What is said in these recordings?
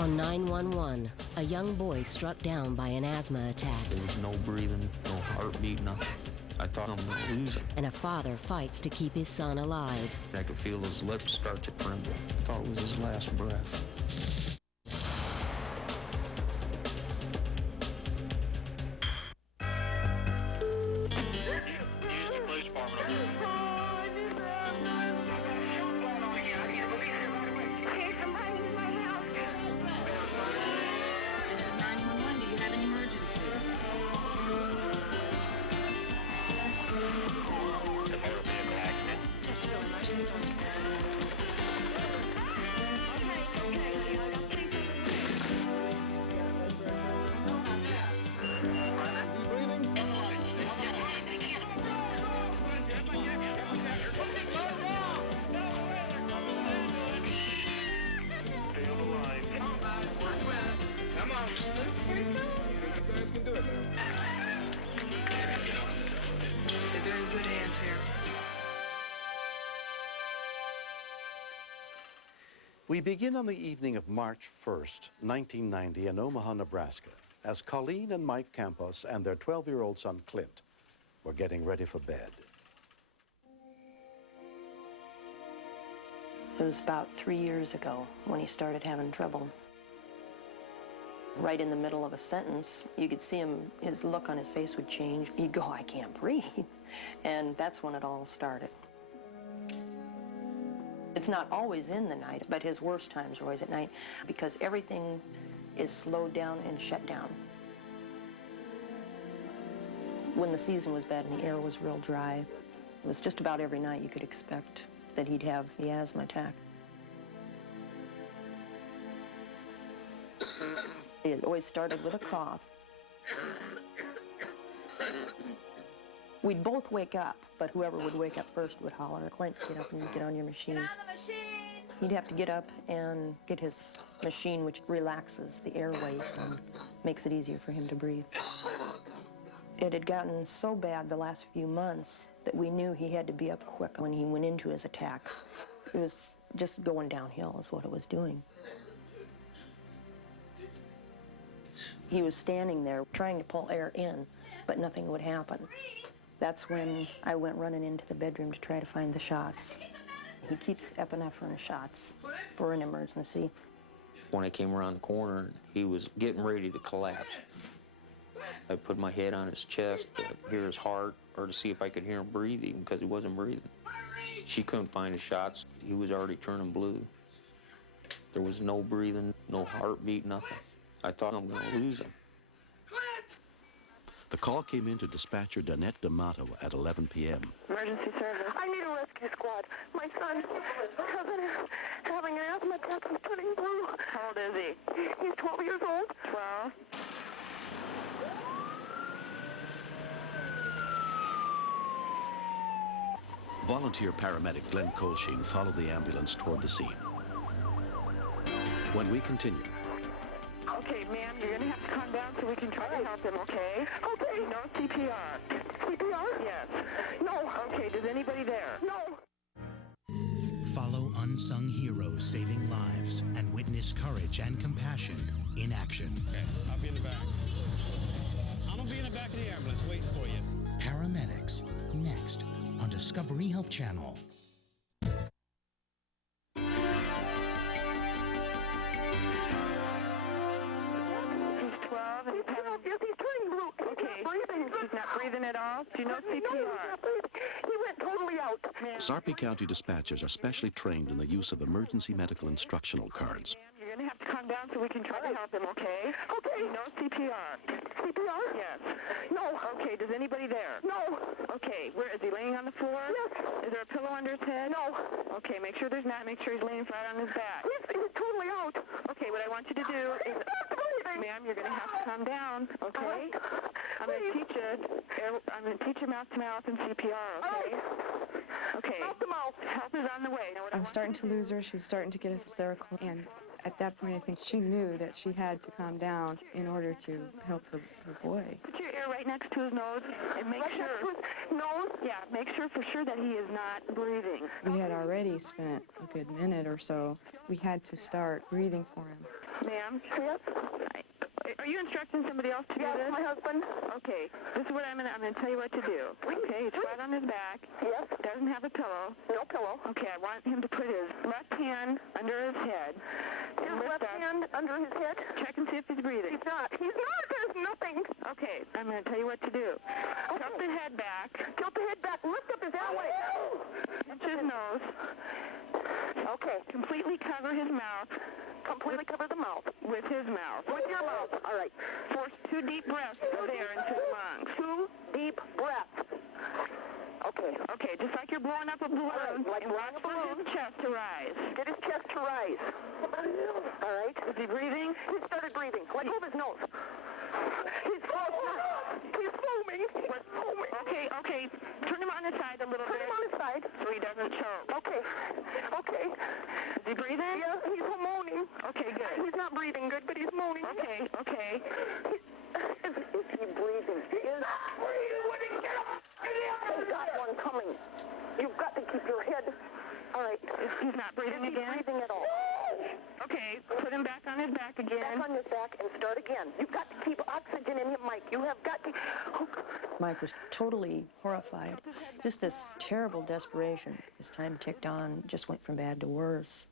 On 911, a young boy struck down by an asthma attack. There was no breathing, no heartbeat, nothing. I thought I'm going to lose him. And a father fights to keep his son alive. I could feel his lips start to tremble. I thought it was his last breath. We begin on the evening of March 1st, 1990 in Omaha, Nebraska, as Colleen and Mike Campos and their 12-year-old son, Clint, were getting ready for bed. It was about 3 years ago when he started having trouble. Right in the middle of a sentence, you could see him, his look on his face would change. He'd go, "I can't breathe." And that's when it all started. It's not always in the night, but his worst times are always at night because everything is slowed down and shut down. When the season was bad and the air was real dry, it was just about every night you could expect that he'd have the asthma attack. It always started with a cough. We'd both wake up, but whoever would wake up first would holler, "Clint, get up and get on your machine." Get on the machine! He'd have to get up and get his machine, which relaxes the airways and makes it easier for him to breathe. It had gotten so bad the last few months that we knew he had to be up quick when he went into his attacks. It was just going downhill is what it was doing. He was standing there trying to pull air in, but nothing would happen. That's when I went running into the bedroom to try to find the shots. He keeps epinephrine shots for an emergency. When I came around the corner, he was getting ready to collapse. I put my head on his chest to hear his heart or to see if I could hear him breathe even because he wasn't breathing. She couldn't find his shots. He was already turning blue. There was no breathing, no heartbeat, nothing. I thought I'm going to lose him. The call came in to dispatcher Danette D'Amato at 11 p.m. Emergency service. I need a rescue squad. My son having an asthma attack. He's turning blue. How old is he? He's 12 years old. 12. Volunteer paramedic Glenn Colsheen followed the ambulance toward the scene. When we continue. Okay, ma'am, you're going to have to calm down so we can try to help him, okay? Okay. No CPR. CPR? Yes. No. Okay, does anybody there? No. Follow unsung heroes saving lives and witness courage and compassion in action. Okay, I'll be in the back. I'm going to be in the back of the ambulance waiting for you. Paramedics, next on Discovery Health Channel. At all? Do you know CPR? He went totally out. Sarpy County dispatchers are specially trained in the use of emergency medical instructional cards. You're going to have to calm down so we can try to help him, okay? Okay. No CPR. CPR? Yes. No. Okay, does anybody there? No. Okay, where is he, laying on the floor? Yes. Is there a pillow under his head? No. Okay, make sure there's not. Make sure he's laying flat on his back. He's totally out. Okay, what I want you to do is... Ma'am, you're going to have to calm down, okay? I'm going to teach you mouth-to-mouth and CPR, okay? Okay. Mouth-to-mouth. Help is on the way. I was starting to lose her. She was starting to get hysterical. And at that point, I think she knew that she had to calm down in order to help her boy. Put your ear right next to his nose and make sure. Nose? Yeah, make sure for sure that he is not breathing. We had already spent a good minute or so. We had to start breathing for him. Ma'am? Yes? Are you instructing somebody else to do this? Yes, my husband. Okay, this is what I'm gonna tell you what to do. Okay, he's flat on his back. Yes? Doesn't have a pillow. No pillow. Okay, I want him to put his left hand under his head. His left hand under his head? Check and see if he's breathing. He's not. He's not. There's nothing. Okay, I'm gonna tell you what to do. Okay. Tilt the head back. Tilt the head back. Lift up his airway. Pinch his nose. Okay. Completely cover his mouth. Completely cover the mouth. With his mouth. With your mouth. All right. Force 2 deep breaths of air into the lungs. 2 deep breaths. Okay. Okay, just like you're blowing up a balloon. Right, like and blowing watch a balloon. for his chest to rise. Get his chest to rise. All right. Is he breathing? He started breathing. Let go of his nose. He's foaming. He's foaming. He's foaming. Okay. Turn him on his side a little Put bit. him on his side. So he doesn't choke. Okay. Okay. Is he breathing? Yeah, he's moaning. Okay, good. He's not breathing good, but he's moaning. Okay. Is he breathing? He is not breathing. When he get up, he's got one coming. You've got to keep your head. All right. He's not breathing Is he again? breathing at all? Okay, put him back on his back Back again. on his back and start again. You've got to keep oxygen in him, Mike. You have got to. Mike was totally horrified. Just this terrible desperation. As time ticked on, just went from bad to worse.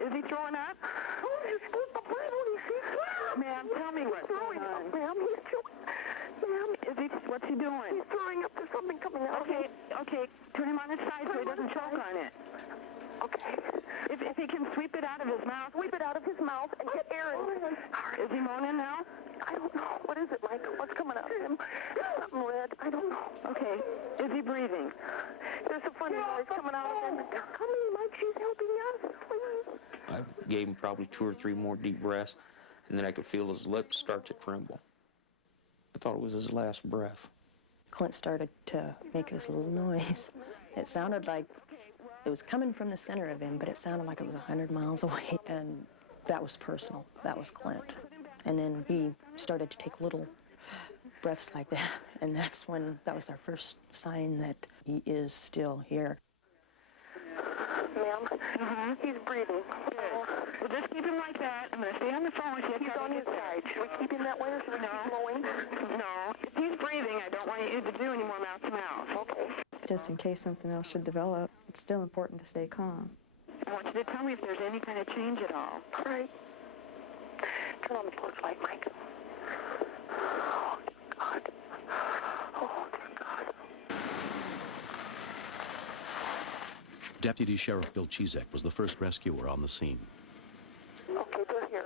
Is he throwing up? Ma'am, tell me what's going on. Ma'am, he's chewing. Ma'am, What's he doing? he's throwing up. There's something coming out. Okay, turn him on his side so he doesn't choke on it. Okay. If he can sweep it out of his mouth. Sweep it out of his mouth and get air in. Is he moaning now? I don't know. What is it, Mike? What's coming out of him? Something red. I don't know. Okay, is he breathing? There's a funny noise coming out of him. They're coming, Mike. She's helping us. Please. I gave him probably 2 or 3 more deep breaths, and then I could feel his lips start to tremble. I thought it was his last breath. Clint started to make this little noise. It sounded like it was coming from the center of him, but it sounded like it was 100 miles away. And that was personal. That was Clint. And then he started to take little breaths like that. And that was our first sign that he is still here. Ma'am, he's breathing. Well, just keep him like that. I'm going to stay on the phone with you. He's on his side. Should we keep him that way or should we keep blowing? No. If he's breathing, I don't want you to do any more mouth to mouth. Okay. Just in case something else should develop, it's still important to stay calm. I want you to tell me if there's any kind of change at all. All right. Turn on the porch light, Mike. Oh, dear God. Oh, dear God. Deputy Sheriff Bill Chizek was the first rescuer on the scene. Okay, they're here.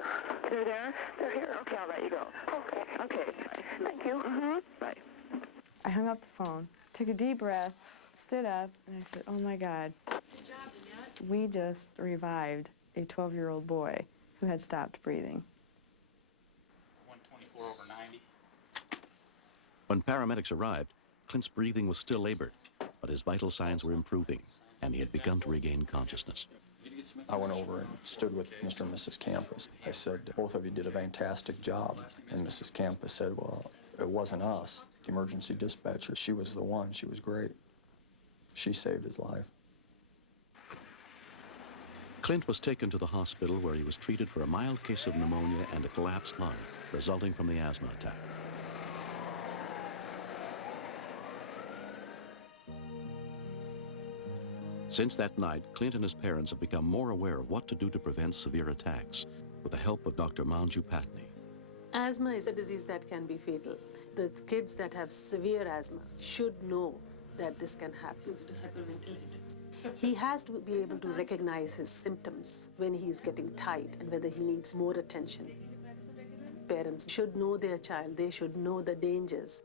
They're there? They're here. Okay, I'll let you go. Okay. Okay, bye. Thank you. Bye. I hung up the phone, took a deep breath, stood up, and I said, oh my God. We just revived a 12-year-old boy who had stopped breathing. 124 over 90. When paramedics arrived, Clint's breathing was still labored, but his vital signs were improving, and he had begun to regain consciousness. I went over and stood with Mr. and Mrs. Campus. I said, both of you did a fantastic job. And Mrs. Campus said, well, it wasn't us, the emergency dispatcher. She was the one. She was great. She saved his life. Clint was taken to the hospital where he was treated for a mild case of pneumonia and a collapsed lung resulting from the asthma attack. Since that night, Clint and his parents have become more aware of what to do to prevent severe attacks with the help of Dr. Manju Patni. Asthma is a disease that can be fatal. The kids that have severe asthma should know that this can happen. He has to be able to recognize his symptoms when he's getting tight and whether he needs more attention. Parents should know their child. They should know the dangers.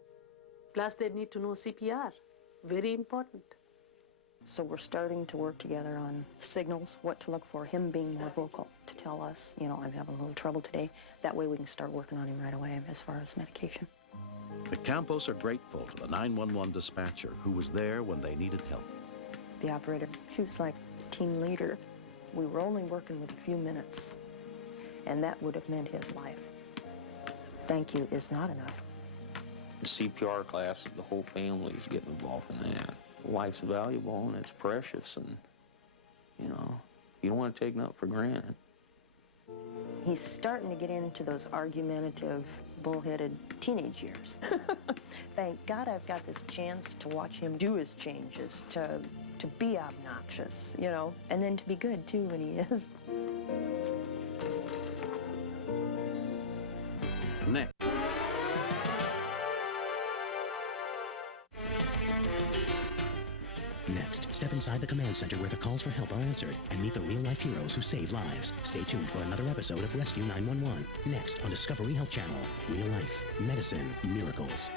Plus, they need to know CPR. Very important. So we're starting to work together on signals, what to look for, him being more vocal to tell us, you know, I'm having a little trouble today. That way we can start working on him right away as far as medication. The Campos are grateful to the 911 dispatcher who was there when they needed help. The operator, she was like team leader. We were only working with a few minutes, and that would have meant his life. Thank you is not enough. The CPR classes, the whole family's getting involved in that. Life's valuable and it's precious, and, you know, you don't want to take nothing for granted. He's starting to get into those argumentative, bullheaded teenage years. Thank God I've got this chance to watch him do his changes, to be obnoxious, you know, and then to be good, too, when he is. Next. Next, step inside the command center where the calls for help are answered and meet the real-life heroes who save lives. Stay tuned for another episode of Rescue 911. Next on Discovery Health Channel. Real life, medicine, miracles.